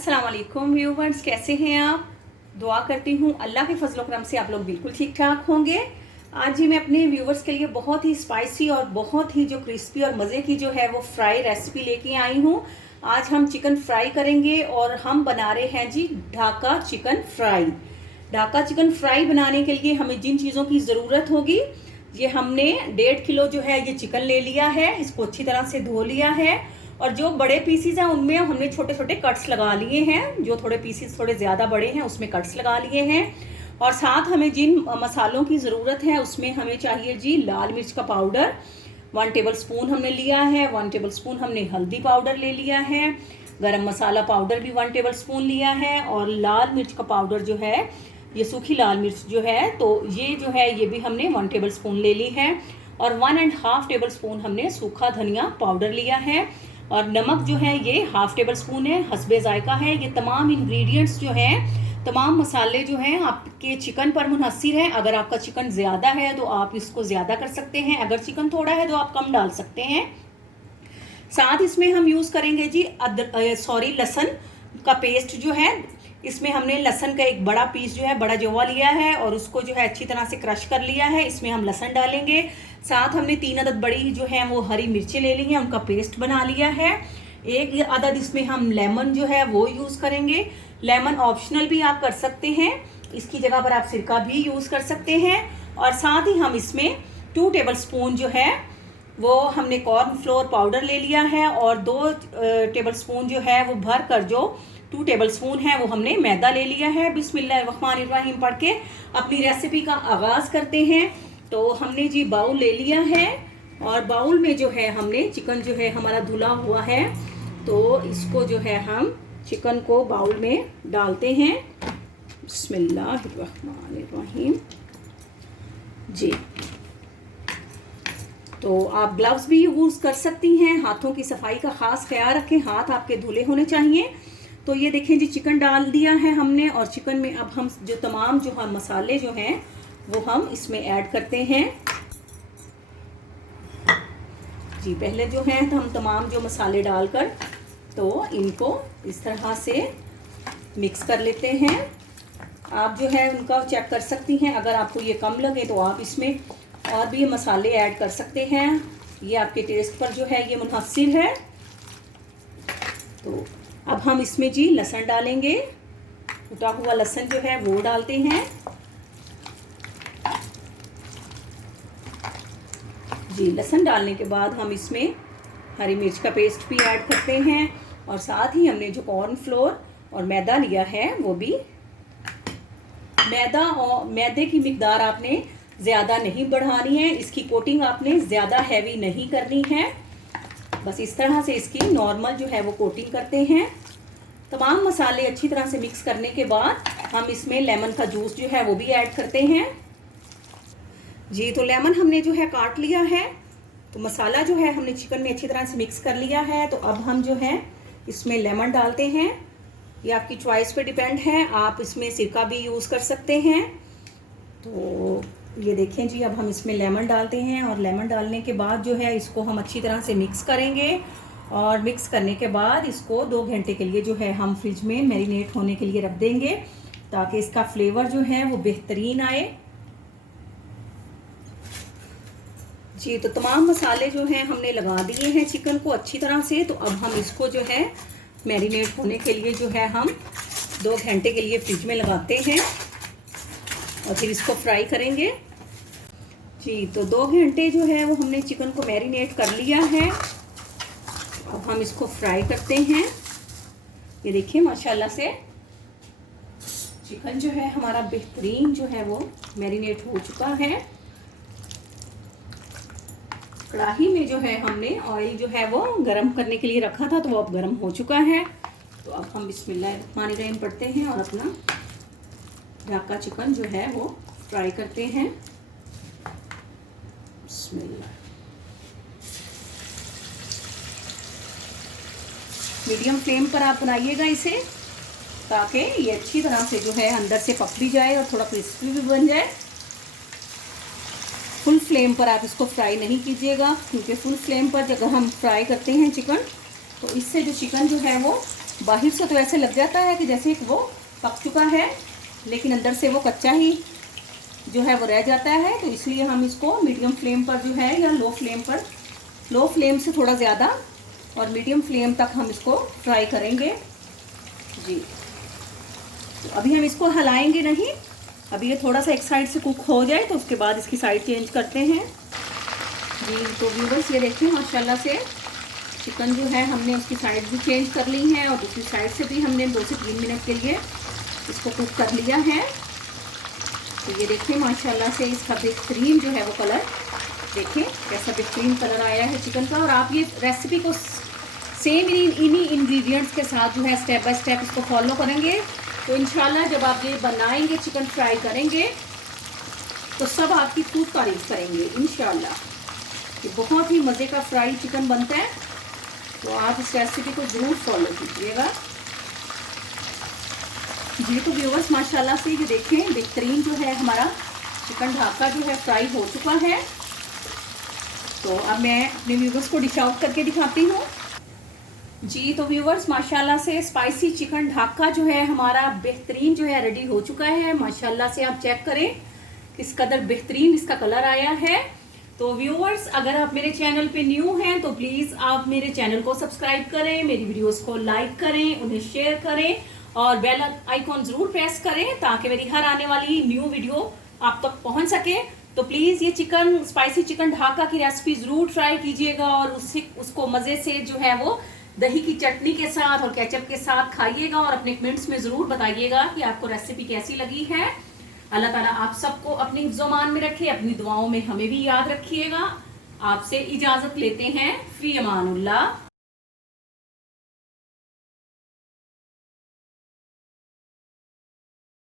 अस्सलाम वालेकुम व्यूवर्स, कैसे हैं आप। दुआ करती हूँ अल्लाह के फजल करम से आप लोग बिल्कुल ठीक ठाक होंगे। आज ही मैं अपने व्यूवर्स के लिए बहुत ही स्पाइसी और बहुत ही जो क्रिस्पी और मज़े की जो है वो फ्राई रेसिपी लेके आई हूँ। आज हम चिकन फ्राई करेंगे और हम बना रहे हैं जी Dhaka chicken fry. Dhaka chicken fry बनाने के लिए हमें जिन चीज़ों की ज़रूरत होगी, ये हमने 1.5 किलो जो है ये चिकन ले लिया है। इसको अच्छी तरह से धो लिया है और जो बड़े पीसीज हैं उनमें हमने छोटे छोटे कट्स लगा लिए हैं। जो थोड़े पीसीज थोड़े ज़्यादा बड़े हैं उसमें कट्स लगा लिए हैं। और साथ हमें जिन मसालों की ज़रूरत है उसमें हमें चाहिए जी लाल मिर्च का पाउडर 1 टेबल स्पून हमने लिया है। 1 टेबल स्पून हमने हल्दी पाउडर ले लिया है। गरम मसाला पाउडर भी 1 टेबल स्पून लिया है। और लाल मिर्च का पाउडर जो है, ये सूखी लाल मिर्च जो है, तो ये जो है ये भी हमने 1 टेबल स्पून ले ली है। और 1.5 टेबल स्पून हमने सूखा धनिया पाउडर लिया है। और नमक जो है ये 1/2 टेबल स्पून है, हस्बे जायका है। ये तमाम इंग्रेडिएंट्स जो हैं, तमाम मसाले जो हैं आपके चिकन पर मुनहसिर हैं। अगर आपका चिकन ज़्यादा है तो आप इसको ज़्यादा कर सकते हैं, अगर चिकन थोड़ा है तो आप कम डाल सकते हैं। साथ इसमें हम यूज़ करेंगे जी लहसुन का पेस्ट जो है। इसमें हमने लहसुन का एक बड़ा पीस जो है, बड़ा जवा लिया है और उसको जो है अच्छी तरह से क्रश कर लिया है। इसमें हम लहसुन डालेंगे। साथ हमने 3 अदद बड़ी जो है वो हरी मिर्चें ले ली हैं, उनका पेस्ट बना लिया है। 1 अदद इसमें हम लेमन जो है वो यूज़ करेंगे। लेमन ऑप्शनल भी आप कर सकते हैं, इसकी जगह पर आप सिरका भी यूज़ कर सकते हैं। और साथ ही हम इसमें 2 टेबल स्पून जो है वो हमने कॉर्न फ्लोर पाउडर ले लिया है। और 2 टेबल स्पून जो है वो भर कर जो 2 टेबल स्पून है वो हमने मैदा ले लिया है। बिस्मिल्लाहिर्रहमानिर्रहीम पढ़ के अपनी रेसिपी का आगाज़ करते हैं। तो हमने जी बाउल ले लिया है और बाउल में जो है हमने चिकन जो है हमारा धुला हुआ है, तो इसको जो है हम चिकन को बाउल में डालते हैं। बिस्मिल्लाहिर्रहमानिर्रहीम जी। तो आप ग्लव्स भी यूज़ कर सकती हैं। हाथों की सफाई का ख़ास ख्याल रखें, हाथ आपके धुले होने चाहिए। तो ये देखें जी, चिकन डाल दिया है हमने और चिकन में अब हम जो तमाम जो हम मसाले जो हैं वो हम इसमें ऐड करते हैं जी। पहले जो है तो हम तमाम जो मसाले डालकर तो इनको इस तरह से मिक्स कर लेते हैं। आप जो है उनका चेक कर सकती हैं, अगर आपको ये कम लगे तो आप इसमें और भी मसाले ऐड कर सकते हैं। ये आपके टेस्ट पर जो है ये मुनहसिर है। तो अब हम इसमें जी लहसुन डालेंगे, कुटा हुआ लहसुन जो है वो डालते हैं जी। लहसुन डालने के बाद हम इसमें हरी मिर्च का पेस्ट भी ऐड करते हैं। और साथ ही हमने जो कॉर्न फ्लोर और मैदा लिया है वो भी, मैदा और मैदे की मिकदार आपने ज़्यादा नहीं बढ़ानी है, इसकी कोटिंग आपने ज़्यादा हैवी नहीं करनी है। बस इस तरह से इसकी नॉर्मल जो है वो कोटिंग करते हैं। तमाम मसाले अच्छी तरह से मिक्स करने के बाद हम इसमें लेमन का जूस जो है वो भी ऐड करते हैं जी। तो लेमन हमने जो है काट लिया है, तो मसाला जो है हमने चिकन में अच्छी तरह से मिक्स कर लिया है। तो अब हम जो है इसमें लेमन डालते हैं। ये आपकी चॉइस पे डिपेंड है, आप इसमें सिरका भी यूज़ कर सकते हैं। तो ये देखें जी, अब हम इसमें लेमन डालते हैं और लेमन डालने के बाद जो है इसको हम अच्छी तरह से मिक्स करेंगे। और मिक्स करने के बाद इसको 2 घंटे के लिए जो है हम फ्रिज में मैरिनेट होने के लिए रख देंगे, ताकि इसका फ्लेवर जो है वो बेहतरीन आए जी। तो तमाम मसाले जो हैं हमने लगा दिए हैं चिकन को अच्छी तरह से। तो अब हम इसको जो है मैरिनेट होने के लिए जो है हम 2 घंटे के लिए फ्रिज में लगाते हैं और फिर इसको फ्राई करेंगे जी। तो 2 घंटे जो है वो हमने चिकन को मैरिनेट कर लिया है। अब हम इसको फ्राई करते हैं। ये देखिए माशाल्लाह से चिकन जो है हमारा बेहतरीन जो है वो मैरिनेट हो चुका है। कढ़ाई में जो है हमने ऑयल जो है वो गरम करने के लिए रखा था, तो वो अब गरम हो चुका है। तो अब हम बिस्मिल्लाहिर्रहमानिर्रहीम पढ़ते हैं और अपना ढाका चिकन जो है वो फ्राई करते हैं। बिस्मिल्लाह। मीडियम फ्लेम पर आप बनाइएगा इसे, ताकि ये अच्छी तरह से जो है अंदर से पक भी जाए और थोड़ा क्रिस्पी भी बन जाए। फुल फ्लेम पर आप इसको फ्राई नहीं कीजिएगा, क्योंकि फुल फ्लेम पर जब हम फ्राई करते हैं चिकन, तो इससे जो चिकन जो है वो बाहर से तो ऐसे लग जाता है कि जैसे वो पक चुका है, लेकिन अंदर से वो कच्चा ही जो है वो रह जाता है। तो इसलिए हम इसको मीडियम फ्लेम पर जो है, या लो फ्लेम पर, लो फ्लेम से थोड़ा ज़्यादा और मीडियम फ्लेम तक हम इसको फ्राई करेंगे जी। तो अभी हम इसको हिलाएंगे नहीं, अभी ये थोड़ा सा एक साइड से कुक हो जाए तो उसके बाद इसकी साइड चेंज करते हैं जी। तो व्यूअर्स ये देखिए माशाल्लाह से चिकन जो है हमने उसकी साइड भी चेंज कर ली है और दूसरी साइड से भी हमने 2 से 3 मिनट के लिए इसको कुक कर लिया है। तो ये देखिए माशाल्लाह से इसका बेहतरीन जो है वो कलर, देखिए कैसा बेहतरीन कलर आया है चिकन का। और आप ये रेसिपी को सेम इन्हीं इंग्रेडिएंट्स के साथ जो है स्टेप बाय स्टेप इसको फॉलो करेंगे तो इंशाल्लाह जब आप ये बनाएंगे, चिकन फ्राई करेंगे, तो सब आपकी खूब तारीफ करेंगे इंशाल्लाह। ये बहुत ही मज़े का फ्राई चिकन बनता है, तो आप इस रेसिपी को ज़रूर फॉलो कीजिएगा जी। तो व्यूअर्स माशाल्लाह से ये देखें बेहतरीन जो है हमारा चिकन ढाका जो है फ्राई हो चुका है। तो अब मैं अपने व्यूअर्स को डिश आउट करके दिखाती हूँ जी। तो व्यूअर्स माशाल्लाह से स्पाइसी चिकन ढाका जो है हमारा बेहतरीन जो है रेडी हो चुका है। माशाल्लाह से आप चेक करें किस कदर बेहतरीन इसका कलर आया है। तो व्यूअर्स अगर आप मेरे चैनल पे न्यू हैं तो प्लीज़ आप मेरे चैनल को सब्सक्राइब करें, मेरी वीडियोस को लाइक करें, उन्हें शेयर करें और बेल आइकॉन ज़रूर प्रेस करें ताकि मेरी हर आने वाली न्यू वीडियो आप तक पहुंच सके। तो प्लीज़ ये चिकन स्पाइसी चिकन ढाका की रेसिपी ज़रूर ट्राई कीजिएगा और उसको मज़े से जो है वो दही की चटनी के साथ और केचप के साथ खाइएगा और अपने कमेंट्स में ज़रूर बताइएगा कि आपको रेसिपी कैसी लगी है। अल्लाह ताला आप सबको अपनी हिफ्ज़-ओ-मान में रखे, अपनी दुआओं में हमें भी याद रखिएगा। आपसे इजाज़त लेते हैं, फ़ी अमानुल्लाह।